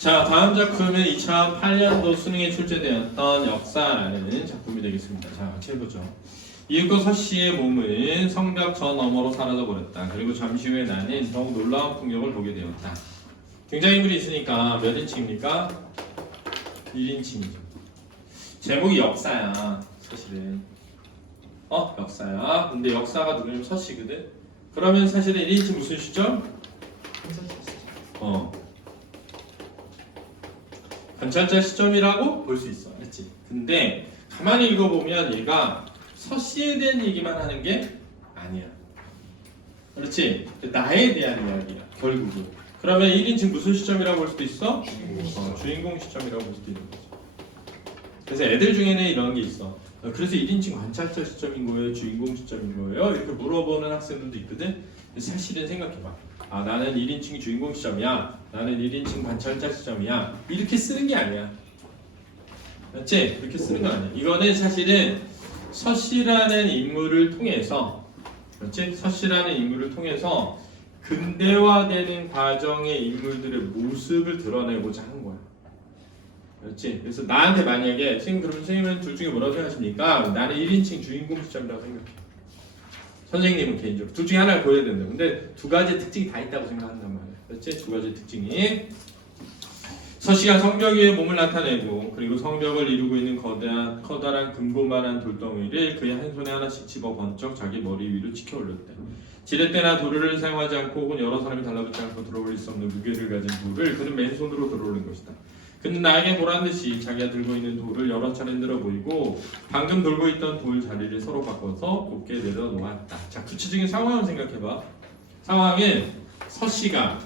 자, 다음 작품은 2008년도 수능에 출제되었던 역사라는 작품이 되겠습니다. 자, 같이 해보죠. 이윽고 서씨의 몸은 성벽 저 너머로 사라져버렸다. 그리고 잠시 후에 나는 더욱 놀라운 풍경을 보게 되었다. 등장인물이 있으니까 몇 인칭입니까? 1인칭이죠. 제목이 역사야, 사실은. 역사야. 근데 역사가 누구냐면 서씨거든? 그러면 사실은 1인칭 무슨 시점? 관찰자 시점이라고 볼 수 있어. 그렇지? 근데 가만히 읽어보면 얘가 서씨에 대한 얘기만 하는 게 아니야. 그렇지? 나에 대한 이야기야, 결국은. 그러면 1인칭 무슨 시점이라고 볼 수도 있어? 주인공 시점이라고 볼 수도 있는 거죠. 그래서 애들 중에는 이런 게 있어. 그래서 1인칭 관찰자 시점인 거예요? 주인공 시점인 거예요? 이렇게 물어보는 학생들도 있거든? 사실은 생각해봐. 나는 1인칭 주인공 시점이야. 나는 1인칭 관찰자 시점이야. 이렇게 쓰는 게 아니야. 맞지? 그렇게 쓰는 거 아니야. 이거는 사실은 서씨라는 인물을 통해서, 그렇지? 서씨라는 인물을 통해서 근대화되는 과정의 인물들의 모습을 드러내고자 하는 거야. 그렇지? 그래서 나한테 만약에 선생님 그러면 선생님은 둘 중에 뭐라고 생각하십니까? 나는 1인칭 주인공 시점이라고 생각해. 선생님은 개인적으로 둘 중에 하나를 보여야 된다. 근데 두 가지 특징이 다 있다고 생각한단 말이야. 그렇지? 두 가지 특징이 서씨가 성벽 위에 몸을 나타내고 그리고 성벽을 이루고 있는 커다란 금고만한 돌덩이를 그의 한 손에 하나씩 집어 번쩍 자기 머리 위로 치켜 올렸대. 지렛대나 도르를 사용하지 않고 혹은 여러 사람이 달라붙지 않고 들어올릴 수 없는 무게를 가진 돌을 그는 맨손으로 들어올린 것이다. 그는 나에게 보란 듯이 자기가 들고 있는 돌을 여러 차례 흔들어 보이고 방금 돌고 있던 돌 자리를 서로 바꿔서 곱게 내려놓았다. 자, 구체적인 상황을 생각해봐. 상황은 서씨가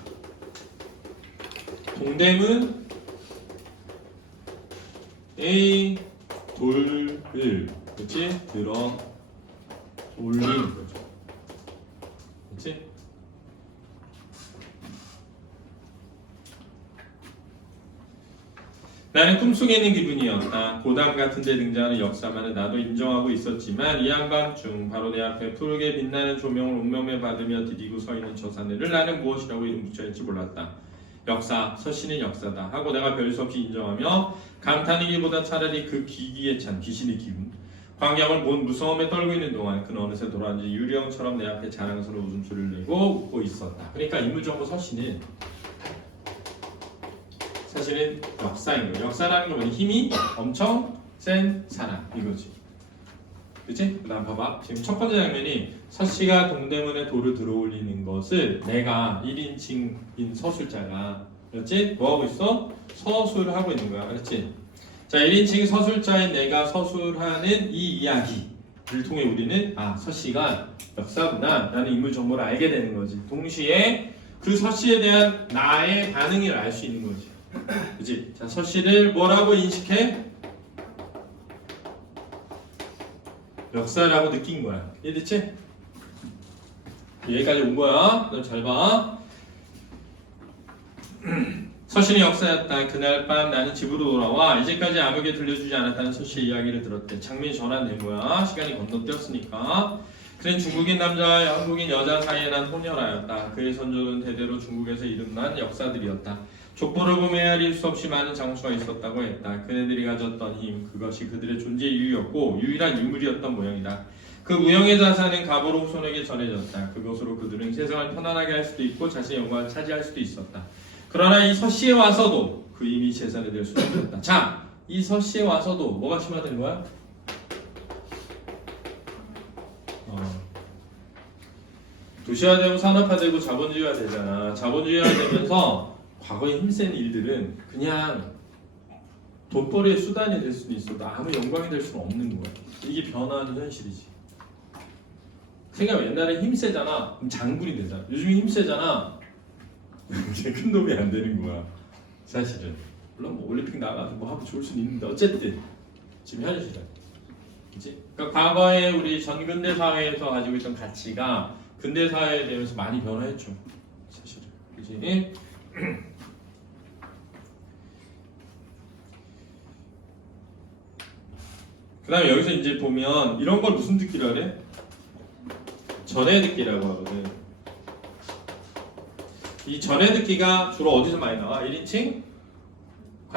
동대문 A 돌을 그렇지? 들어 올린 거죠. 그렇지? 나는 꿈속에 있는 기분이었다. 고담 같은 데 등장하는 역사만은 나도 인정하고 있었지만 이 한밤중 바로 내 앞에 푸르게 빛나는 조명을 온몸에 받으며 디디고 서 있는 저 사내를 나는 무엇이라고 이름 붙여야 할지 몰랐다. 역사, 서씨는 역사다 하고 내가 별 수 없이 인정하며 감탄이기보다 차라리 그 기기에 찬 귀신의 기분 광경을 본 무서움에 떨고 있는 동안 그는 어느새 돌아앉은 유령처럼 내 앞에 자랑스러운 웃음소리를 내고 웃고 있었다. 그러니까 인물정보 서씨는 사실은 역사인 거예요. 역사라는 건 뭐냐? 힘이 엄청 센 사람 이거지. 그치? 그 다음 봐봐. 지금 첫 번째 장면이 서씨가 동대문에 돌을 들어올리는 것을 내가 1인칭인 서술자가 그렇지? 뭐하고 있어? 서술하고 있는 거야. 그렇지? 자, 1인칭 서술자인 내가 서술하는 이 이야기를 통해 우리는 서씨가 역사구나 라는 인물 정보를 알게 되는 거지. 동시에 그 서씨에 대한 나의 반응을 알 수 있는 거지. 그치? 자, 서씨를 뭐라고 인식해? 역사라고 느낀 거야. 이해됐지? 여기까지 온 거야. 그럼 잘 봐. 서씨는 역사였다. 그날 밤 나는 집으로 돌아와 이제까지 아무에게 들려주지 않았다는 서씨의 이야기를 들었대. 장면이 전환된 거야. 시간이 건너뛰었으니까. 그는 중국인 남자와 한국인 여자 사이에 난 혼혈아였다. 그의 선조는 대대로 중국에서 이름난 역사들이었다. 족보를 보면 헤아릴 수 없이 많은 장수가 있었다고 했다. 그네들이 가졌던 힘, 그것이 그들의 존재의 이유였고 유일한 유물이었던 모양이다. 그 무형의 자산은 가보로 후손에게 전해졌다. 그것으로 그들은 세상을 편안하게 할 수도 있고 자신의 영광을 차지할 수도 있었다. 그러나 이 서씨에 와서도 그 힘이 재산이 될 수는 없었다. 자, 이 서씨에 와서도 뭐가 심화된 거야? 도시화되고 산업화되고 자본주의화되잖아. 자본주의화되면서 과거에 힘센 일들은 그냥 돈벌이의 수단이 될 수도 있어도 아무 영광이 될 수는 없는 거야. 이게 변화하는 현실이지. 생각해, 옛날에 힘세잖아. 그럼 장군이 되잖아. 요즘에 힘세잖아. 이제 큰 놈이 안 되는 거야. 사실은. 물론 뭐 올림픽 나가도 뭐 하고 좋을 수는 있는데 어쨌든 지금 현실이야. 그치? 그러니까 과거에 우리 전근대 사회에서 가지고 있던 가치가 근대 사회에 대해서 많이 변화했죠. 사실은. 그치? 그 다음에 여기서 이제 보면 이런 걸 무슨 듣기라 그래? 전해 듣기라고 하거든. 이 전해 듣기가 주로 어디서 많이 나와? 1인칭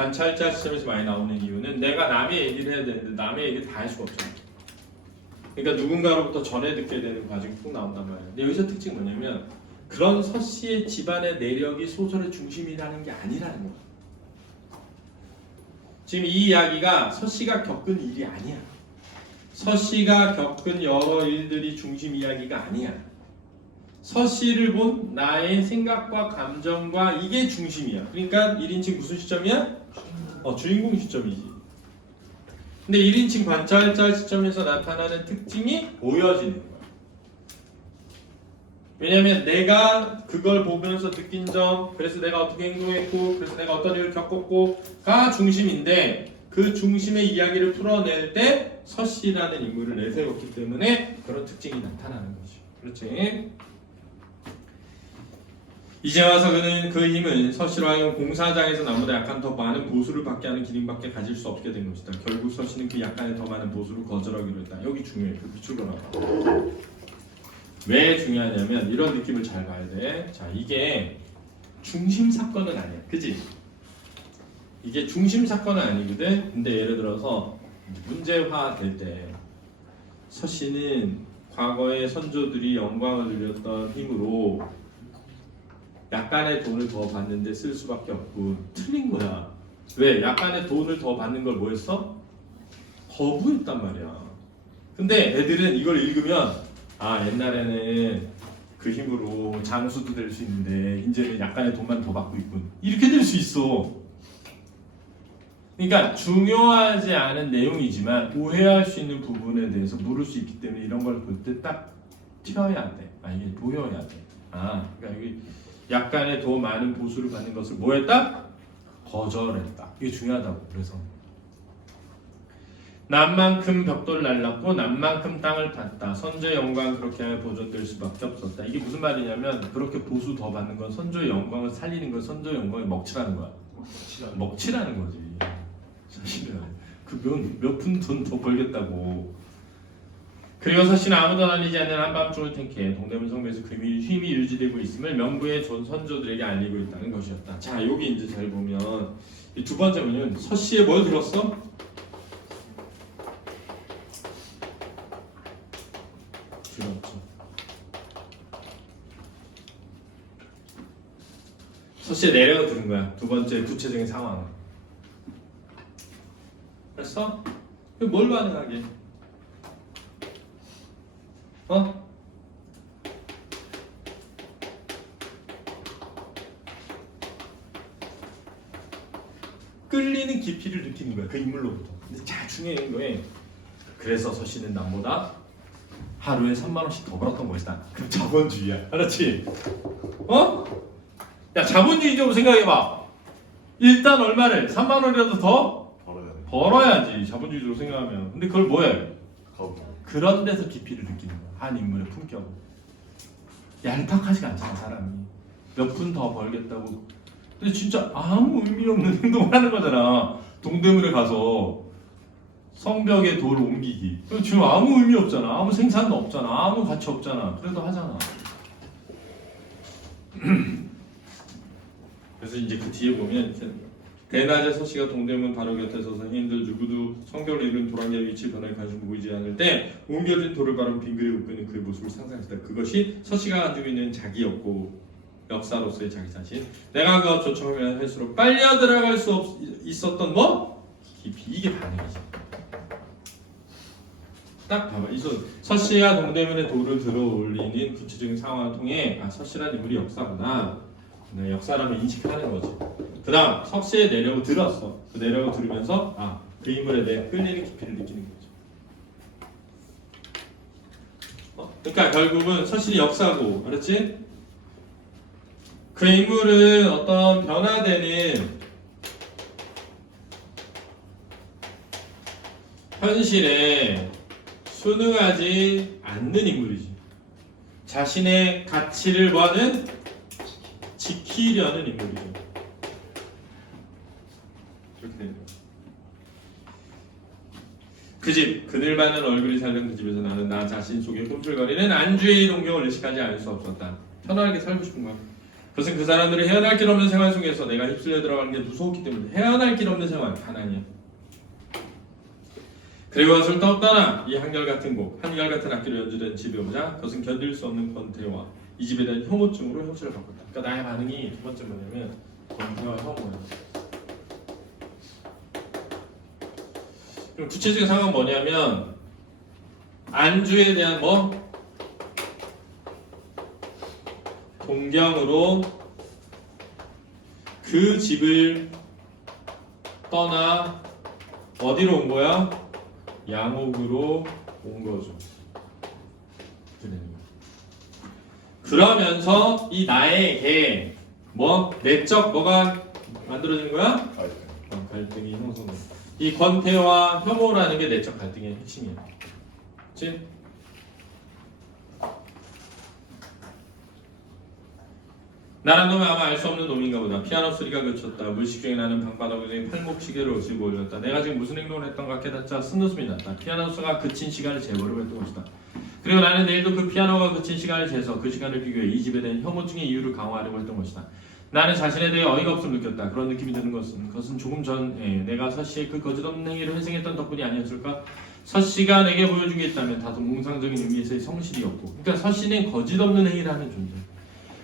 관찰자 시점에서 많이 나오는 이유는 내가 남의 얘기를 해야 되는데 남의 얘기를 다 할 수가 없잖아. 그러니까 누군가로부터 전해 듣게 되는 과정이 꼭 나온단 말이야. 근데 여기서 특징이 뭐냐면 그런 서씨의 집안의 내력이 소설의 중심이라는 게 아니라는 거야. 지금 이 이야기가 서씨가 겪은 일이 아니야. 서씨가 겪은 여러 일들이 중심 이야기가 아니야. 서씨를 본 나의 생각과 감정과 이게 중심이야. 그러니까 1인칭 무슨 시점이야? 주인공 시점이지. 근데 1인칭 관찰자 시점에서 나타나는 특징이 보여지는 거야. 왜냐면 내가 그걸 보면서 느낀 점, 그래서 내가 어떻게 행동했고, 그래서 내가 어떤 일을 겪었고가 중심인데 그 중심의 이야기를 풀어낼 때 서씨라는 인물을 내세웠기 때문에 그런 특징이 나타나는 거지. 그렇지? 이제 와서 그는 그 힘은 서씨로 하여금 공사장에서 나보다 약간 더 많은 보수를 받게 하는 기능밖에 가질 수 없게 된 것이다. 결국 서씨는 그 약간의 더 많은 보수를 거절하기로 했다. 여기 중요해. 그 비추로 나와. 왜 중요하냐면 이런 느낌을 잘 봐야 돼. 자, 이게 중심 사건은 아니야. 그지? 이게 중심 사건은 아니거든. 근데 예를 들어서 문제화 될 때 서씨는 과거의 선조들이 영광을 누렸던 힘으로 약간의 돈을 더 받는데 쓸 수밖에 없고 틀린 거야. 왜? 약간의 돈을 더 받는 걸 뭐 했어? 거부했단 말이야. 근데 애들은 이걸 읽으면 옛날에는 그 힘으로 장수도 될 수 있는데 이제는 약간의 돈만 더 받고 있군. 이렇게 될 수 있어. 그러니까 중요하지 않은 내용이지만 오해할 수 있는 부분에 대해서 물을 수 있기 때문에 이런 걸 볼 때 딱 튀어야 돼. 이게 보여야 돼. 그러니까 여기 약간의 더 많은 보수를 받는 것을 뭐 했다? 거절했다. 이게 중요하다고. 그래서 남만큼 벽돌 날랐고 남만큼 땅을 팠다. 선조의 영광 그렇게 하여 보존될 수밖에 없었다. 이게 무슨 말이냐면 그렇게 보수 더 받는 건 선조의 영광을 살리는 건 선조의 영광을 먹칠하는 거야. 먹칠하는 거지. 사실은 몇 푼 돈 더 벌겠다고. 그리고 서씨는 아무도 알리지 않는 한밤중을 택해 동대문 성벽에서 그 힘이 유지되고 있음을 명부의 선조들에게 알리고 있다는 것이었다. 자, 여기 이제 잘 보면 이 두 번째는 서씨에 뭘 들었어? 들었죠. 서씨에 내려가 들은 거야. 두 번째 구체적인 상황. 그래서 뭘 반응하게? 끌리는 깊이를 느끼는 거야. 그 인물로부터. 근데 잘 중요한 거에 그래서 서씨는 남보다 하루에 3만 원씩 더 벌었던 것이다. 그럼 자본주의야. 알았지? 야, 자본주의적으로 생각해봐. 일단 얼마를? 3만 원이라도 더 벌어야지. 자본주의적으로 생각하면. 근데 그걸 뭐해? 그런 데서 깊이를 느끼는 거야. 한 인물의 품격을. 얄팍하지가 않잖아, 사람이. 몇 푼 더 벌겠다고. 근데 진짜 아무 의미 없는 행동을 하는 거잖아. 동대문에 가서 성벽에 돌을 옮기기. 지금 아무 의미 없잖아. 아무 생산도 없잖아. 아무 가치 없잖아. 그래도 하잖아. 그래서 이제 그 뒤에 보면 대낮에 서씨가 동대문 바로 곁에 서서 hin들 누구도 성벽을 이룬 도랑의 위치 변화에 관심 보이지 않을 때 옮겨진 돌을 바로 빙그레 웃기는 그의 모습을 상상했다. 그것이 서씨가 가지고 있는 자기였고 역사로서의 자기 자신. 내가 그것 조청하면 할수록 빨려 들어갈 수 있었던 뭐? 깊이. 이게 반응이지. 딱 봐봐. 이 서씨가 동대문에 돌을 들어 올리는 구체적인 상황을 통해 서씨라는 인물이 역사구나. 역사라면 인식하는 거지. 그 다음 서씨의 내력을 들었어. 그 내력을 들으면서 그 인물에 대해 끌리는 깊이를 느끼는 거죠. 그러니까 결국은 서씨는 역사고, 알았지? 그 인물은 어떤 변화되는 현실에 순응하지 않는 인물이지. 자신의 가치를 뭐하는? 지키려는 인물이죠. 그렇게 되는 거야. 그 집, 그늘만은 얼굴이 살던 그 집에서 나는 나 자신 속에 꿈틀거리는 안주의 동경을 의식하지 않을 수 없었다. 편안하게 살고 싶은 거야. 그것은 그 사람들이 헤어날 길 없는 생활 속에서 내가 휩쓸려 들어가는 게 무서웠기 때문에 헤어날 길 없는 생활, 가난이야. 그리고 그것을 떴다나 이 한결같은 곡, 한결같은 악기로 연주된 집에 오자 그것은 견딜 수 없는 권태와 이 집에 대한 혐오증으로 형체를 바꿨다. 그러니까 나의 반응이 두 번째 뭐냐면 권태와 혐오야. 그럼 구체적인 상황은 뭐냐면 안주에 대한 뭐 동경으로 그 집을 떠나 어디로 온 거야? 양옥으로 온 거죠. 그러면서 이 나에게 뭐 내적 뭐가 만들어지는 거야? 갈등이 형성돼. 이 권태와 혐오라는 게 내적 갈등의 핵심이야. 그렇지? 나란 놈은 아마 알 수 없는 놈인가 보다. 피아노 소리가 그쳤다. 물식 중에 나는 방바닥에 팔목 시계를 쥐고 올렸다. 내가 지금 무슨 행동을 했던가 깨닫자 쓴웃음이 났다. 피아노 소리가 그친 시간을 재보려고 했던 것이다. 그리고 나는 내일도 그 피아노가 그친 시간을 재서 그 시간을 비교해 이 집에 대한 혐오증의 이유를 강화하려고 했던 것이다. 나는 자신에 대해 어이가 없음을 느꼈다. 그런 느낌이 드는 그것은 조금 전에 내가 서씨의 그 거짓없는 행위를 회생했던 덕분이 아니었을까? 서씨가 내게 보여준 게 있다면 다소 몽상적인 의미에서의 성실이었고, 그러니까 서씨는 거짓없는 행위를 하는 존재.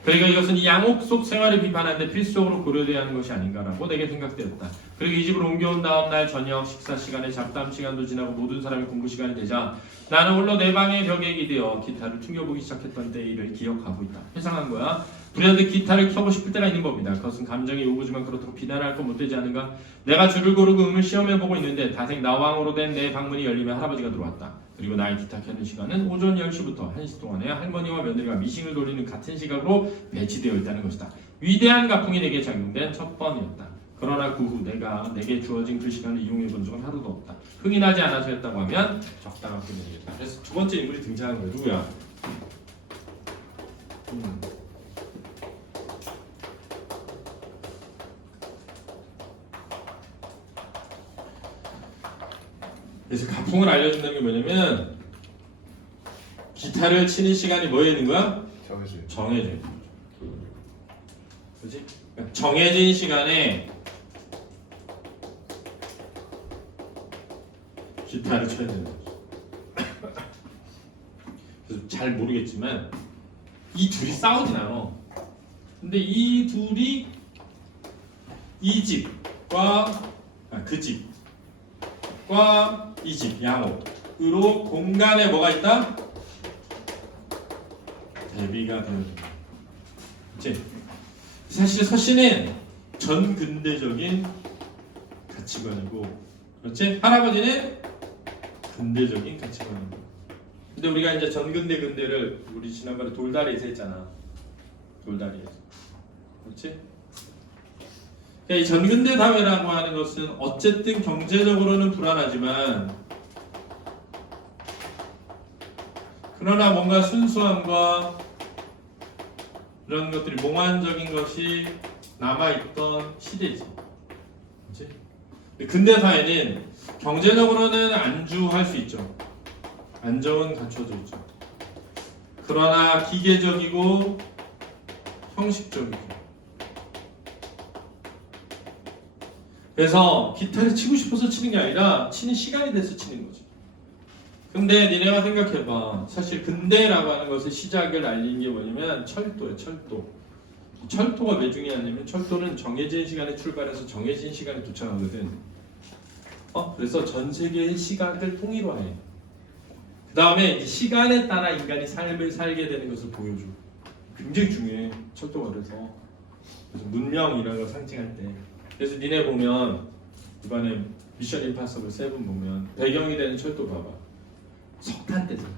그러니까 이것은 이 양옥 속 생활을 비판하는데 필수적으로 고려돼야 하는 것이 아닌가라고 내게 생각되었다. 그리고 이 집으로 옮겨온 다음 날 저녁 식사 시간에 잡담 시간도 지나고 모든 사람이 공부 시간이 되자 나는 홀로 내 방의 벽에 기대어 기타를 튕겨보기 시작했던 때를 기억하고 있다. 회상한 거야. 불현듯 기타를 켜고 싶을 때가 있는 법이다. 그것은 감정의 요구지만 그렇다고 비난할 건 못 되지 않은가? 내가 줄을 고르고 음을 시험해보고 있는데 다생 나왕으로 된 내 방문이 열리며 할아버지가 들어왔다. 그리고 나의 기타 켜는 시간은 오전 10시부터 1시 동안에 할머니와 며느리가 미싱을 돌리는 같은 시각으로 배치되어 있다는 것이다. 위대한 가풍이 내게 작용된 첫 번이었다. 그러나 그 후 내게 주어진 그 시간을 이용해 본 적은 하루도 없다. 흥이 나지 않아서였다고 하면 적당한 분이겠다. 그래서 두 번째 인물이 등장하는 거야. 누구야? 그래서 가풍을 알려준다는 게 뭐냐면 기타를 치는 시간이 뭐에 있는 거야? 정해져 있는 거죠. 그렇지? 그러니까 정해진 시간에 기타를 쳐야 되는 거죠. 그래서 잘 모르겠지만 이 둘이 싸우진 않아. 근데 이 둘이 이 집과 그 집과 이 집 양옥으로 공간에 뭐가 있다? 대비가 되는 거죠. 그치? 사실 서씨는 전근대적인 가치관이고, 그렇지? 할아버지는 근대적인 가치관이고. 근데 우리가 이제 전근대 근대를 우리 지난번에 돌다리에서 했잖아. 돌다리에서. 그렇지? 그러니까 이 전근대 사회라고 하는 것은 어쨌든 경제적으로는 불안하지만 그러나 뭔가 순수함과 이런 것들이 몽환적인 것이 남아있던 시대지. 그렇지? 근대 사회는 경제적으로는 안주할 수 있죠. 안정은 갖춰져 있죠. 그러나 기계적이고 형식적이고. 그래서 기타를 치고 싶어서 치는 게 아니라 치는 시간이 돼서 치는 거지. 근데 니네가 생각해봐. 사실 근대라고 하는 것의 시작을 알린 게 뭐냐면 철도예요. 철도. 철도가 왜 중요하냐면 철도는 정해진 시간에 출발해서 정해진 시간에 도착하거든. 그래서 전 세계의 시각을 통일화해. 그 다음에 시간에 따라 인간이 삶을 살게 되는 것을 보여줘. 굉장히 중요해. 철도가 그래서 문명이라는 걸 상징할 때. 그래서 니네 보면 이번에 미션 임파서블 7 보면 배경이 되는 철도 봐봐. 석탄 때잖아.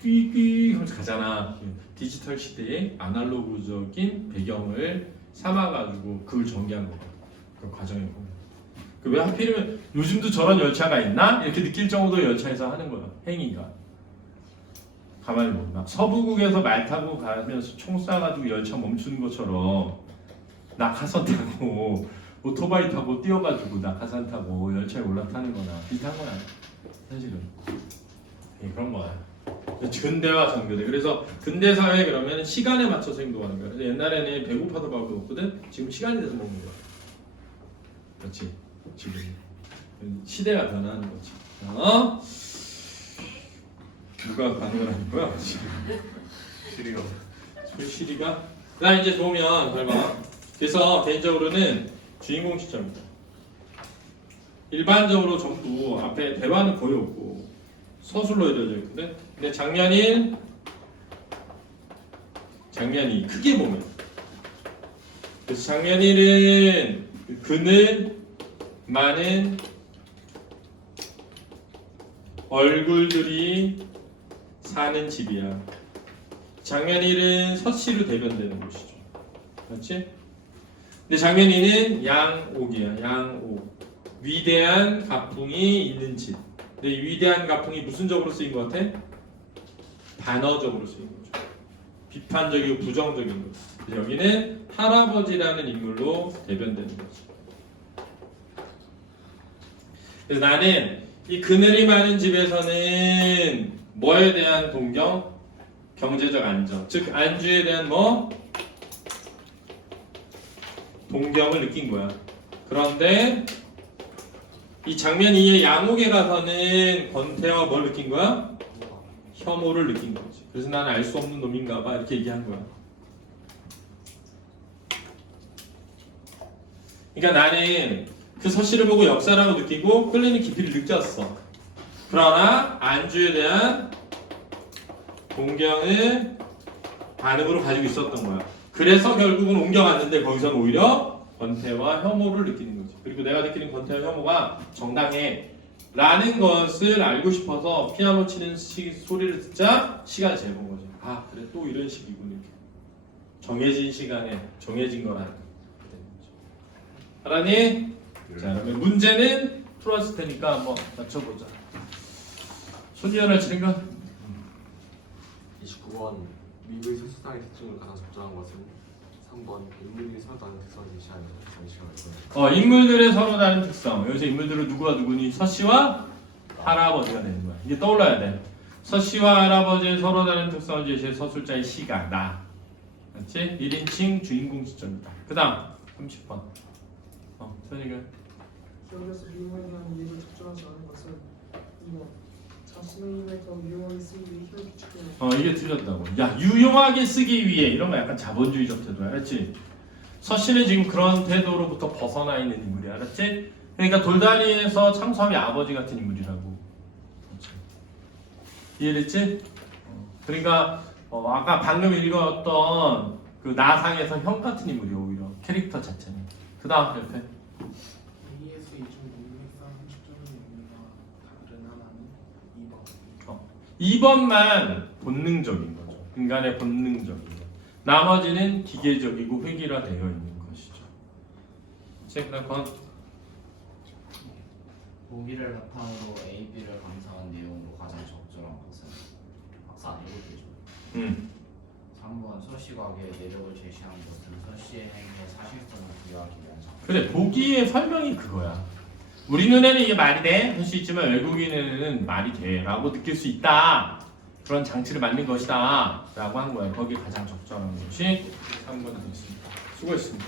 퀴퀴 하면서 가잖아. 디지털 시대의 아날로그적인 배경을 삼아가지고 그걸 전개한 거야. 그 과정에 보면. 왜 하필이면 요즘도 저런 열차가 있나? 이렇게 느낄 정도의 열차에서 하는 거야. 행위가. 가만히 보면 서부국에서 말 타고 가면서 총 쏴가지고 열차 멈추는 것처럼 낙하산 타고 오토바이 타고 뛰어가지고 낙하산 타고 열차에 올라타는 거나 비슷한 거야. 사실은. 그런 거야. 근대와 전교대. 그래서 근대 사회 그러면 시간에 맞춰서 행동하는 거야. 그래서 옛날에는 배고파도 밥을 먹거든. 지금 시간이 돼서 먹는 거야. 그렇지. 지금 시대가 변하는 거지. 어? 누가 반응을 하는 거야? 시리가. 시리가? 나 이제 보면 잘 봐. 그래서 개인적으로는 주인공 시점이다. 일반적으로 전부 앞에 대화는 거의 없고 서술로 이루어져 있거든. 근데 장면 1, 장면 2 크게 보면. 그래서 장면 1은 그는 많은 얼굴들이 사는 집이야. 장면 1은 서씨로 대변되는 곳이죠. 그렇지? 근데 장면 2는 양옥이야. 양옥. 위대한 가풍이 있는 집. 근데 이 위대한 가풍이 무슨 적으로 쓰인 것 같아? 단어적으로 쓰인 거죠. 비판적이고 부정적인 거죠. 그래서 여기는 할아버지라는 인물로 대변되는 거죠. 그래서 나는 이 그늘이 많은 집에서는 뭐에 대한 동경? 경제적 안정. 즉 안주에 대한 뭐? 동경을 느낀 거야. 그런데 이 장면 2의 양옥에 가서는 권태와 뭘 느낀 거야? 혐오를 느낀 거지. 그래서 나는 알 수 없는 놈인가 봐 이렇게 얘기한 거야. 그러니까 나는 그 서씨를 보고 역사라고 느끼고 끌리는 깊이를 느꼈어. 그러나 안주에 대한 동경을 반응으로 가지고 있었던 거야. 그래서 결국은 옮겨갔는데 거기서는 오히려 권태와 혐오를 느끼는 거지. 그리고 내가 느끼는 권태와 혐오가 정당해 라는 것을 알고 싶어서 피아노 치는 소리를 듣자 시간이 재본 거지. 아 그래 또 이런 식이군 이렇게. 정해진 시간에 정해진 거라는 거. 알았니? 자 그러면 문제는 풀었을 테니까 한번 맞춰보자. 손이연할 진행관 29번 미국의 소수당의 특징을 가장 적절한 것은 3번 인물이 서로 다른 특성을 제시하는 장치가 있고요. 인물들의 서로 다른 특성. 여기서 인물들은 누구와 누구니? 서씨와 할아버지가 되는 거야. 이게 떠올라야 돼. 서씨와 할아버지의 서로 다른 특성을 제시해 서술자의 시가 나. 그렇지? 1인칭 주인공 시점이다. 그 다음 30번. 선이가 기억에서 미움에 대한 이해를 적절하지 않은 것은 2번 자신의 힘에 더 유용하게 쓰기 위해 힘을 끼치게 하는 이게 틀렸다고. 야 유용하게 쓰기 위해 이런 거 약간 자본주의적 태도야. 알았지? 서씨는 지금 그런 태도로부터 벗어나 있는 인물이야. 알았지? 그러니까 돌다리에서 창수함의 아버지 같은 인물이라고. 그렇지? 이해됐지? 그러니까 아까 방금 읽었던 그 나상에서 형 같은 인물이 오히려 캐릭터 자체는. 그 다음 옆에 AS 2.663 30점의 의미가 다른 하나는 2번 2번만 본능적인 거죠. 인간의 본능적인 거. 나머지는 기계적이고 획일화되어 있는 것이죠. 그다음 건 보기를 바탕으로 A, B를 감상한 내용으로 가장 적절한 것은 박사 아니거든요. 3번 서씨 과학의 내력을 제시한 것은 서씨의 행위의 사실성을 부여하기 위한 장치. 그래 보기의 설명이 그거야. 우리 눈에는 이게 말이 돼? 할 수 있지만 외국인에는 말이 돼 라고 느낄 수 있다. 그런 장치를 만든 것이다 라고 한 거야. 거기에 가장 적절한 것이 3번이 되겠습니다. 수고했습니다.